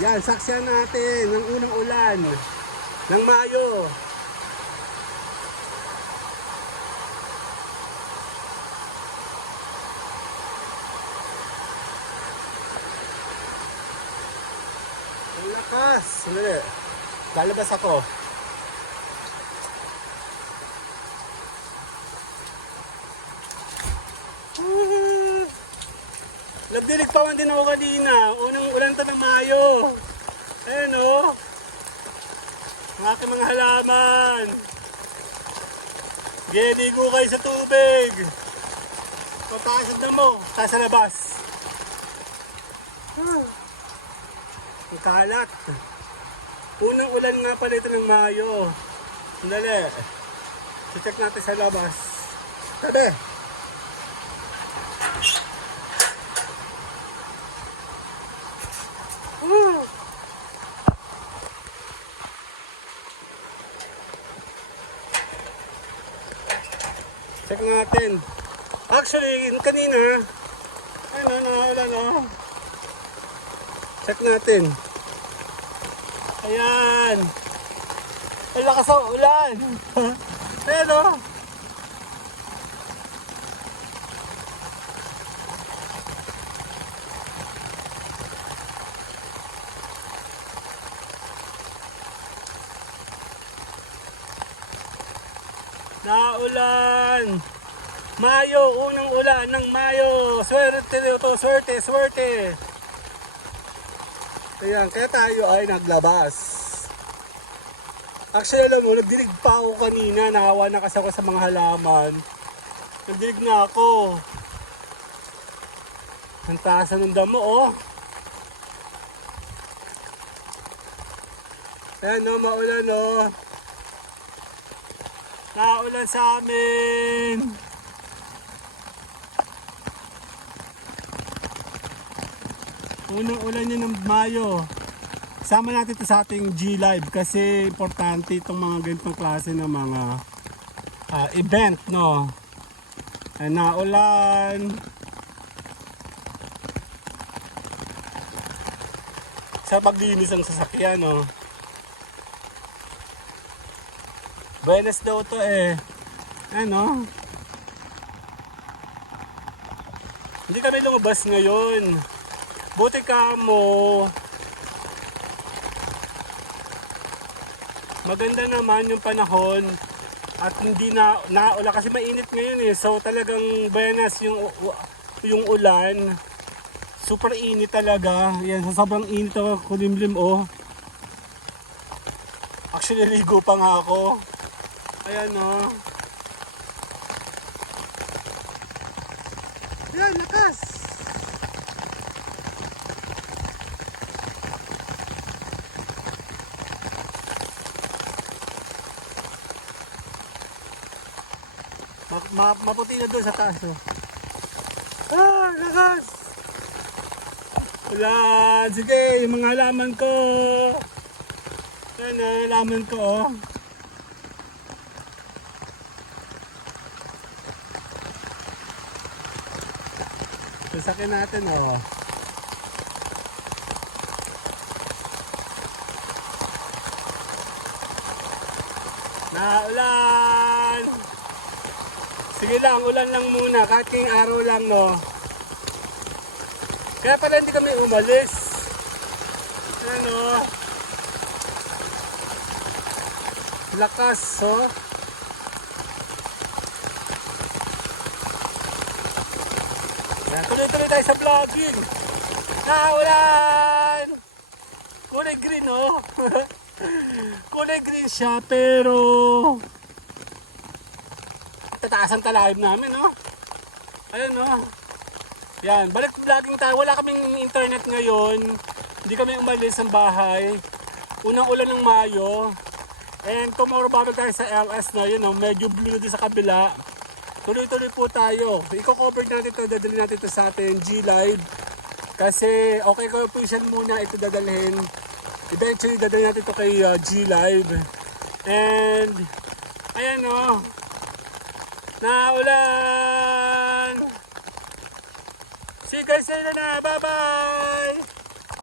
Yan, saksiyan natin ng unang ulan ng Mayo. Ang lakas. Sandali. Lalabas ako. Nagdilig pa man din ako kanina. Unang ulan to ng Mayo. Ayan o. Ang aking mga halaman. Giligo kayo sa tubig. Papasok na mo. Tayo sa labas. Ang kalat. Unang ulan nga pala ito ng Mayo. Sandali. I-check natin sa labas. Tabi. Check natin. Actually, kanina, ano, naulan o. Check natin. Ayan. Ang lakas ang ulan. Ayan o. Naulan. Mayo, unang ulan ng Mayo. Swerte ito, swerte, swerte. Ayan, kaya tayo ay naglabas. Actually, alam mo, nagdilig pa ako kanina. Nakawa na kasi ako sa mga halaman. Nagdilig na ako. Ang taas ng damo, oh. Ayan, no, maulan, no. Naulan sa amin. Unang ulan niya ng Mayo. Sama natin ito sa ating G-Live kasi importante itong mga ganitong klase ng mga event, no. Ay, naulan. Sa paglinis ang sasakyan, no. Buenas daw to eh. Ano? Hindi kami lumabas ngayon. Buti ka mo. Maganda naman yung panahon. At hindi na naulan kasi mainit ngayon eh. So talagang buenas yung ulan. Super init talaga. Yan, sa sobrang init ako kulimlim oh. Actually ligo pa nga ako. Ayan o. Ayan, lakas. Maputi na doon sa taas o. Ah, lakas. Ulan. Sige, yung mga halaman ko. Ayan o, halaman ko o. Sasakin natin oh. Naulan. Sige lang, ulan lang muna. Kahit king araw lang no. Kaya pala hindi kami umalis. Ano? Lakas oh. Tuloy-tuloy tayo sa vlogging. Naulan! Kulay green, oh. Kulay green siya, pero tataas ang talalim namin, oh. Ayan, oh. Yan, balik vlogging tayo. Wala kaming internet ngayon. Hindi kami umalis ng bahay. Unang ulan ng Mayo. And tomorrow babalik tayo sa LS na, yun, oh. Medyo blue din sa kabila. Tuloy-tuloy po tayo. I-cover natin ito, dadalhin natin ito sa ating G-Live. Kasi okay ko po siya muna ito dadalhin. Eventually dadalhin natin ito kay G-Live. And ayan o. Naulan. See you guys later na. Bye-bye.